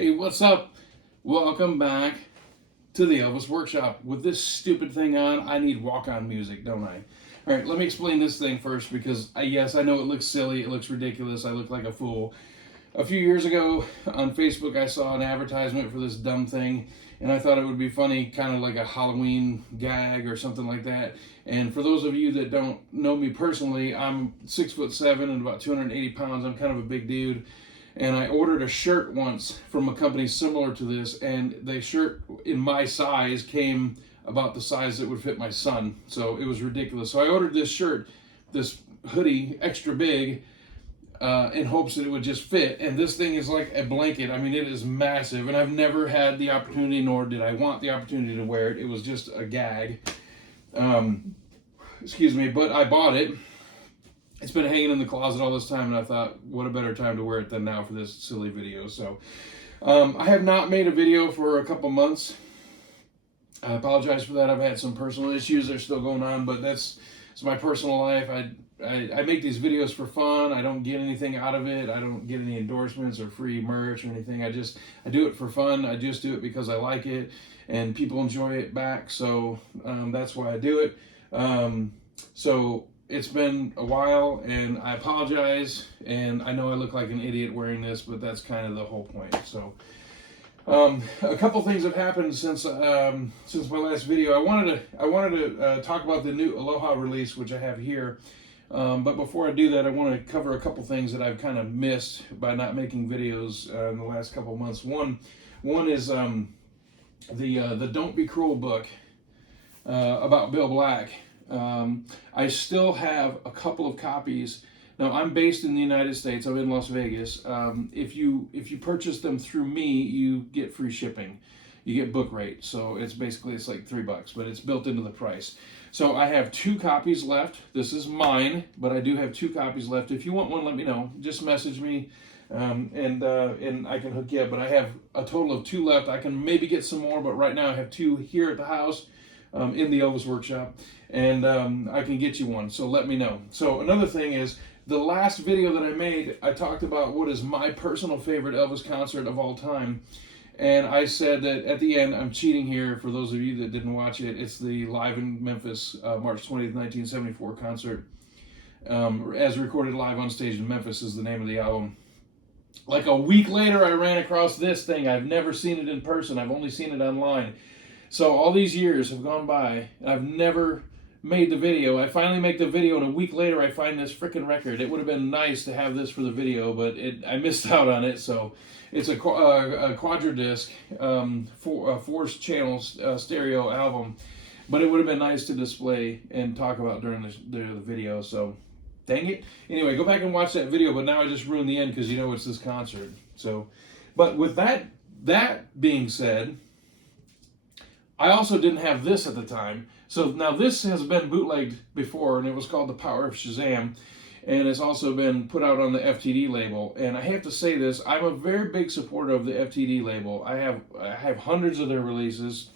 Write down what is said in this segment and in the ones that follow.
Hey, what's up? Welcome back to the Elvis Workshop. With this stupid thing on, I need walk-on music, don't I? All right, let me explain this thing first because, yes, I know it looks silly, it looks ridiculous, I look like a fool. A few years ago on Facebook, I saw an advertisement for this dumb thing, and I thought it would be funny, kind of like a Halloween gag or something like that. And for those of you that don't know me personally, I'm 6'7" and about 280 pounds. I'm kind of a big dude. And I ordered a shirt once from a company similar to this, and the shirt in my size came about the size that would fit my son. So it was ridiculous. So I ordered this shirt, this hoodie, extra big, in hopes that it would just fit. And this thing is like a blanket. I mean, it is massive, and I've never had the opportunity, nor did I want the opportunity to wear it. It was just a gag. Excuse me, but I bought it. It's been hanging in the closet all this time, and I thought, what a better time to wear it than now for this silly video. So, I have not made a video for a couple months. I apologize for that. I've had some personal issues that are still going on, but it's my personal life. I make these videos for fun. I don't get anything out of it. I don't get any endorsements or free merch or anything. I do it for fun. I just do it because I like it, and people enjoy it back. So that's why I do it. So it's been a while, and I apologize, and I know I look like an idiot wearing this, but that's kind of the whole point. So a couple things have happened since my last video. I wanted to talk about the new Aloha release, which I have here. But before I do that, I want to cover a couple things that I've kind of missed by not making videos in the last couple months. One is the Don't Be Cruel book about Bill Black. I still have a couple of copies. Now, I'm based in the United States. I'm in Las Vegas. If you purchase them through me, you get free shipping. You get book rate. So it's like $3, but it's built into the price. So I have 2 copies left. This is mine, but I do have 2 copies left. If you want one, let me know. Just message me, and I can hook you up. But I have a total of 2 left. I can maybe get some more, but right now I have 2 here at the house. In the Elvis Workshop, and I can get you one, so let me know. So another thing is, the last video that I made, I talked about what is my personal favorite Elvis concert of all time, and I said that at the end, I'm cheating here for those of you that didn't watch it. It's the Live in Memphis, March 20th, 1974 concert, as recorded live on stage in Memphis is the name of the album. Like a week later, I ran across this thing. I've never seen it in person. I've only seen it online. So all these years have gone by, and I've never made the video. I finally make the video, and a week later I find this freaking record. It would have been nice to have this for the video, but I missed out on it. So it's a quadradisc, 4-channel stereo album, but it would have been nice to display and talk about during the video. So dang it. Anyway, go back and watch that video, but now I just ruined the end because you know it's this concert. So, but with that being said, I also didn't have this at the time. So now this has been bootlegged before, and it was called the Power of Shazam, and it's also been put out on the FTD label. And I have to say this, I'm a very big supporter of the FTD label. I have hundreds of their releases.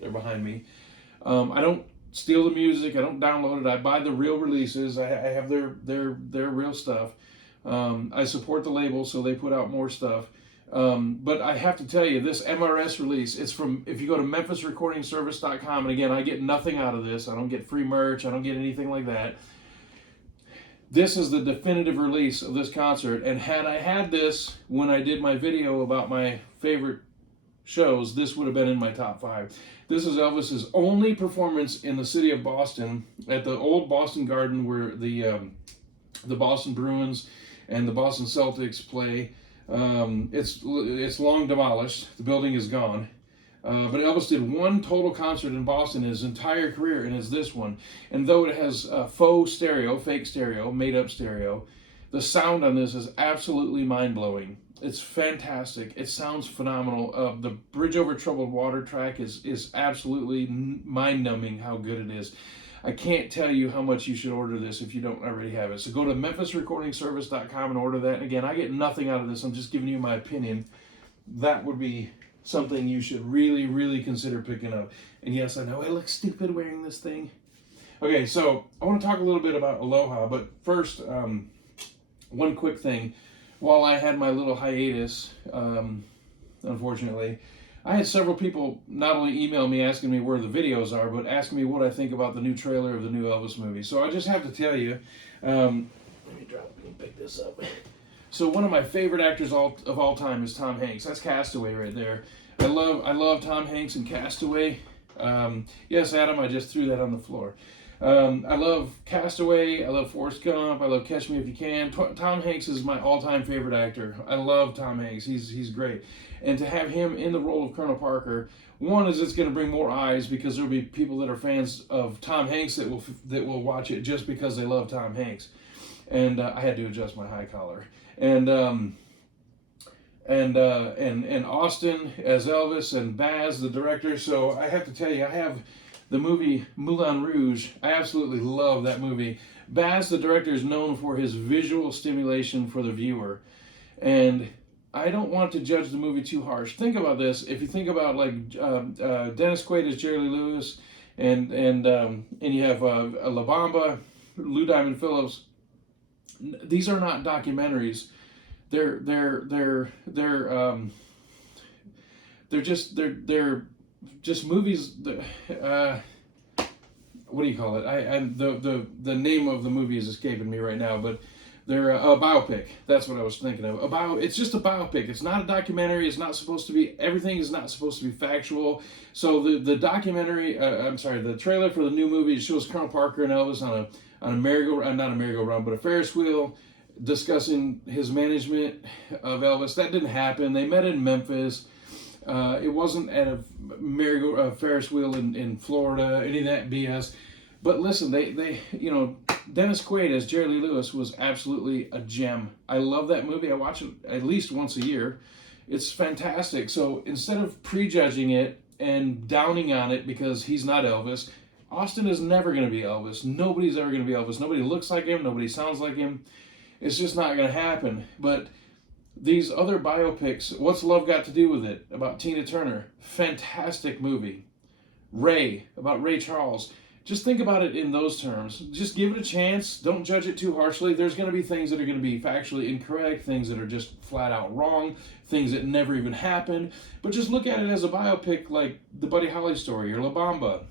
They're behind me. I don't steal the music. I don't download it. I buy the real releases. I have their real stuff. I support the label, so they put out more stuff. But I have to tell you, this MRS release, it's from, if you go to MemphisRecordingService.com, and again, I get nothing out of this. I don't get free merch. I don't get anything like that. This is the definitive release of this concert, and had I had this when I did my video about my favorite shows, this would have been in my top 5. This is Elvis's only performance in the city of Boston at the old Boston Garden, where the Boston Bruins and the Boston Celtics play. It's long demolished. The building is gone. But Elvis did one total concert in Boston in his entire career, and it's this one. And though it has faux stereo, fake stereo, made-up stereo, the sound on this is absolutely mind-blowing. It's fantastic. It sounds phenomenal. The Bridge Over Troubled Water track is absolutely mind-numbing how good it is. I can't tell you how much you should order this if you don't already have it. So go to MemphisRecordingService.com and order that. And again, I get nothing out of this. I'm just giving you my opinion. That would be something you should really, really consider picking up. And yes, I know I look stupid wearing this thing. Okay, so I want to talk a little bit about Aloha. But first, one quick thing. While I had my little hiatus, unfortunately. I had several people not only email me asking me where the videos are, but asking me what I think about the new trailer of the new Elvis movie. So I just have to tell you, let me pick this up. So one of my favorite actors of all time is Tom Hanks. That's Castaway right there. I love Tom Hanks in Castaway. Yes, Adam, I just threw that on the floor. I love Castaway. I love Forrest Gump. I love Catch Me If You Can. Tom Hanks is my all-time favorite actor. I love Tom Hanks. He's great. And to have him in the role of Colonel Parker, one is it's going to bring more eyes because there'll be people that are fans of Tom Hanks that will watch it just because they love Tom Hanks. And I had to adjust my high collar. And Austin as Elvis and Baz the director. So I have to tell you, I have the movie Moulin Rouge. I absolutely love that movie. Baz the director is known for his visual stimulation for the viewer, and I don't want to judge the movie too harsh. Think about this. If you think about like Dennis Quaid as Jerry Lee Lewis, and you have La Bamba, Lou Diamond Phillips. These are not documentaries. They're just movies. What do you call it? The name of the movie is escaping me right now, but they're a biopic. That's what I was thinking of. It's just a biopic. It's not a documentary. It's not supposed to be. Everything is not supposed to be factual. So the documentary. The trailer for the new movie shows Colonel Parker and Elvis on a not a merry-go-round, but a Ferris wheel, discussing his management of Elvis. That didn't happen. They met in Memphis. It wasn't at a Ferris wheel in Florida, any of that BS. But listen, they Dennis Quaid as Jerry Lee Lewis was absolutely a gem. I love that movie. I watch it at least once a year. It's fantastic. So instead of prejudging it and downing on it because he's not Elvis, Austin is never going to be Elvis. Nobody's ever going to be Elvis. Nobody looks like him. Nobody sounds like him. It's just not going to happen. But these other biopics, What's Love Got to Do with It? About Tina Turner. Fantastic movie. Ray, about Ray Charles. Just think about it in those terms. Just give it a chance. Don't judge it too harshly. There's going to be things that are going to be factually incorrect, things that are just flat out wrong, things that never even happened. But just look at it as a biopic like the Buddy Holly story or La Bamba.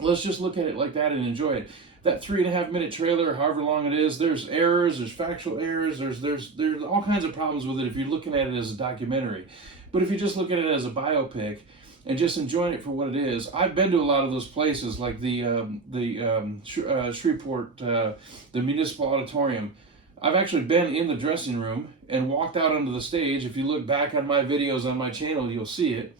Let's just look at it like that and enjoy it. That 3.5-minute trailer, however long it is, there's errors, there's factual errors, there's all kinds of problems with it if you're looking at it as a documentary. But if you just look at it as a biopic and just enjoying it for what it is, I've been to a lot of those places like the Shreveport, the Municipal Auditorium. I've actually been in the dressing room and walked out onto the stage. If you look back on my videos on my channel, you'll see it.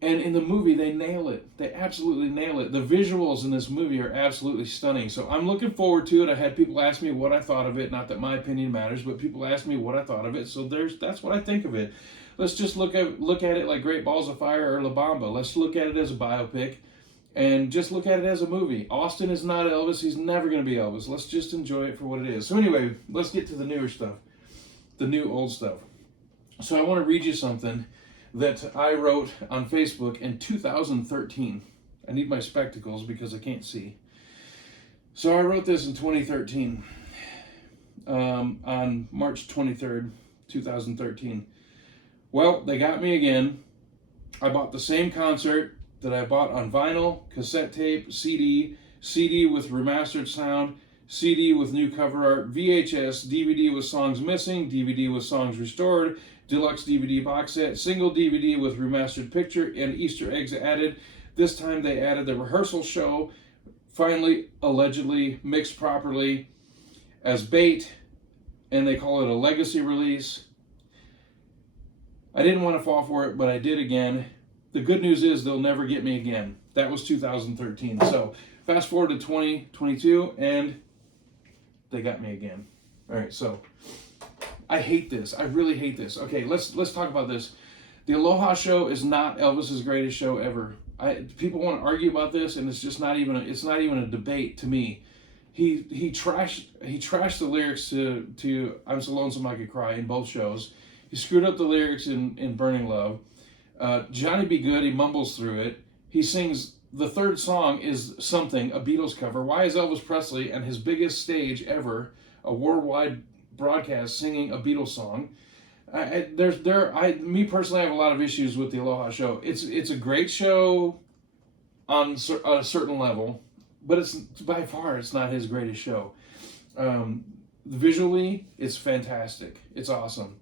And in the movie, they nail it. They absolutely nail it. The visuals in this movie are absolutely stunning. So I'm looking forward to it. I had people ask me what I thought of it. Not that my opinion matters, but people asked me what I thought of it. So that's what I think of it. Let's just look at it like Great Balls of Fire or La Bamba. Let's look at it as a biopic and just look at it as a movie. Austin is not Elvis. He's never going to be Elvis. Let's just enjoy it for what it is. So anyway, let's get to the newer stuff, the new old stuff. So I want to read you something that I wrote on Facebook in 2013. I need my spectacles because I can't see. So I wrote this in 2013, on March 23rd, 2013. Well, they got me again. I bought the same concert that I bought on vinyl, cassette tape, CD with remastered sound, CD with new cover art, VHS, DVD with songs missing, DVD with songs restored, deluxe DVD box set, single DVD with remastered picture, and Easter eggs added. This time they added the rehearsal show, finally, allegedly mixed properly as bait, and they call it a legacy release. I didn't want to fall for it, but I did again. The good news is they'll never get me again. That was 2013. So fast forward to 2022, and they got me again. All right, so I hate this. I really hate this. Okay, let's talk about this. The Aloha show is not Elvis's greatest show ever. People want to argue about this, and it's just not even a debate to me. He trashed the lyrics to I'm So Lonesome I Could Cry in both shows. He screwed up the lyrics in Burning Love. Johnny Be Good, he mumbles through it. He sings, the third song is Something, a Beatles cover. Why is Elvis Presley and his biggest stage ever, a worldwide broadcast, singing a Beatles song? Me personally, I have a lot of issues with the Aloha show. It's a great show on a certain level, but it's by far it's not his greatest show. Visually, it's fantastic. It's awesome,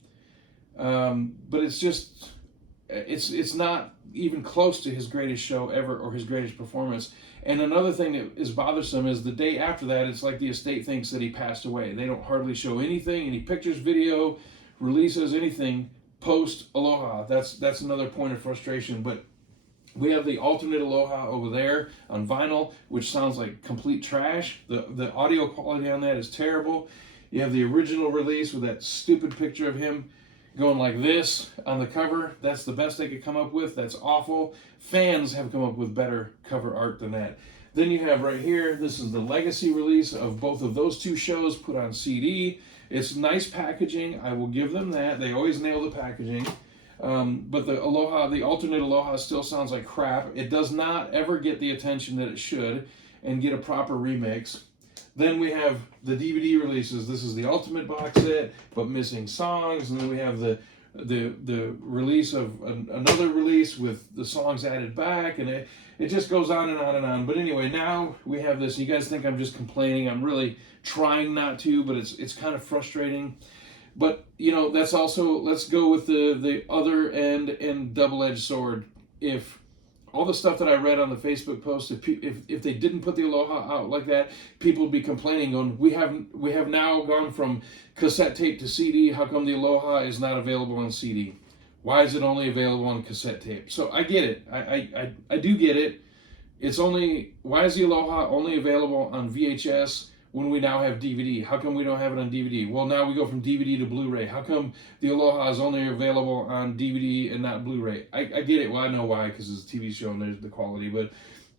but it's not even close to his greatest show ever or his greatest performance. And another thing that is bothersome is the day after that, it's like the estate thinks that he passed away. They don't hardly show anything, any pictures, video, releases, anything post Aloha. That's another point of frustration. But we have the alternate Aloha over there on vinyl, which sounds like complete trash. The audio quality on that is terrible. You have the original release with that stupid picture of him going like this on the cover. That's the best they could come up with. That's awful. Fans have come up with better cover art than that. Then you have right here, this is the legacy release of both of those two shows put on CD. It's nice packaging. I will give them that. They always nail the packaging. But the Aloha, the alternate Aloha still sounds like crap. It does not ever get the attention that it should and get a proper remix. Then we have the DVD releases. This is the ultimate box set, but missing songs. And then we have the release of another release with the songs added back, and it just goes on and on and on. But anyway, now we have this. You guys think I'm just complaining. I'm really trying not to, but it's kind of frustrating. But you know, that's also, let's go with the other end and double-edged sword. If all the stuff that I read on the Facebook post, if they didn't put the Aloha out like that, people would be complaining on, we have now gone from cassette tape to CD. How come the Aloha is not available on CD? Why is it only available on cassette tape? So I get it. I do get it. It's only, why is the Aloha only available on VHS when we now have DVD? How come we don't have it on DVD? Well, now we go from DVD to Blu-ray. How come the Aloha is only available on DVD and not Blu-ray? I get it. Well, I know why, because it's a TV show and there's the quality, but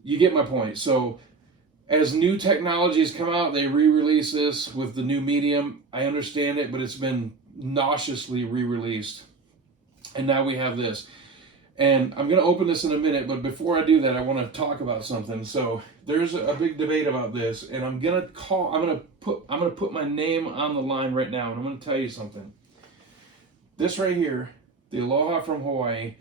you get my point. So as new technologies come out, they re-release this with the new medium. I understand it, but it's been nauseously re-released. And now we have this. And I'm going to open this in a minute, but before I do that, I want to talk about something. So there's a big debate about this, and I'm going to put my name on the line right now, and I'm going to tell you something. This right here, the Aloha from Hawaii,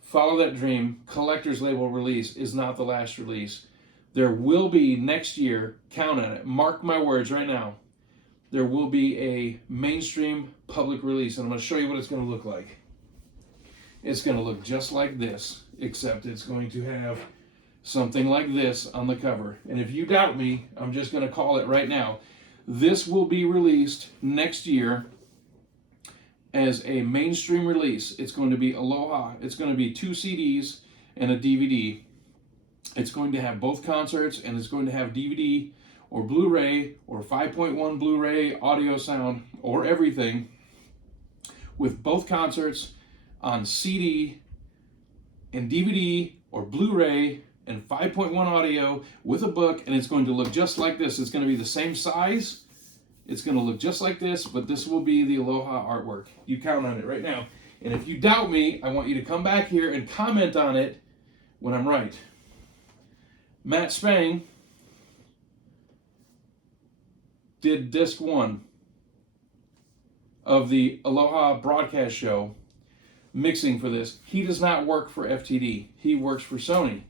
Follow That Dream collector's label release is not the last release. There will be next year, count on it, mark my words right now, there will be a mainstream public release, and I'm going to show you what it's going to look like. It's going to look just like this, except it's going to have something like this on the cover. And if you doubt me, I'm just going to call it right now. This will be released next year as a mainstream release. It's going to be Aloha. It's going to be 2 CDs and a DVD. It's going to have both concerts, and it's going to have DVD or Blu-ray or 5.1 Blu-ray audio sound or everything with both concerts on CD and DVD or Blu-ray and 5.1 audio with a book, and it's going to look just like this. It's going to be the same size. It's going to look just like this, but this will be the Aloha artwork. You count on it right now. And if you doubt me, I want you to come back here and comment on it when I'm right. Matt Spang did disc 1 of the Aloha broadcast show, mixing for this. He does not work for FTD. He works for Sony.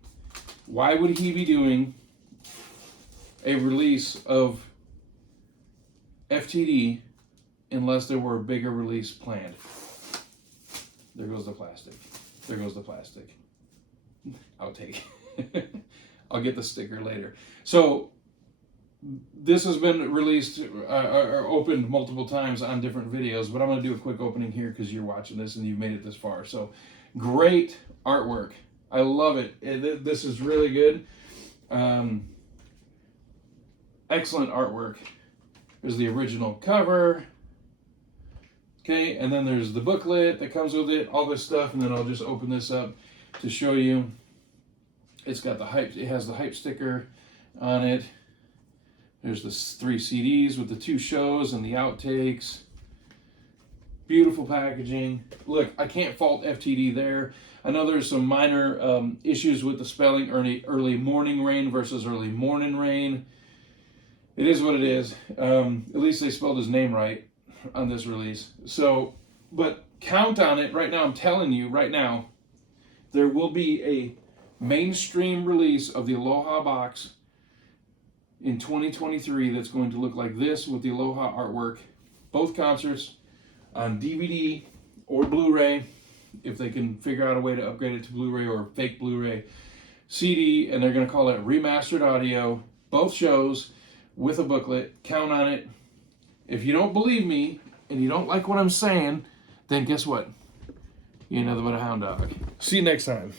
Why would he be doing a release of FTD unless there were a bigger release planned? There goes the plastic. There goes the plastic. Outtake. I'll get the sticker later. So this has been released or opened multiple times on different videos, but I'm going to do a quick opening here because you're watching this and you've made it this far. So great artwork. I love it. This is really good. Excellent artwork. There's the original cover. Okay, and then there's the booklet that comes with it, all this stuff, and then I'll just open this up to show you. It's got the hype, it has the hype sticker on it. There's the 3 CDs with the 2 shows and the outtakes. Beautiful packaging. Look, I can't fault FTD there. I know there's some minor issues with the spelling, early morning rain versus early morning rain. It is what it is. At least they spelled his name right. on this release. So, but count on it right now. I'm telling you right now, there will be a mainstream release of the Aloha box in 2023 that's going to look like this with the Aloha artwork. Both concerts on DVD or Blu-ray, if they can figure out a way to upgrade it to Blu-ray or fake Blu-ray, CD, and they're going to call it remastered audio. Both shows with a booklet. Count on it. If you don't believe me and you don't like what I'm saying, then guess what? You're nothing but a hound dog. See you next time.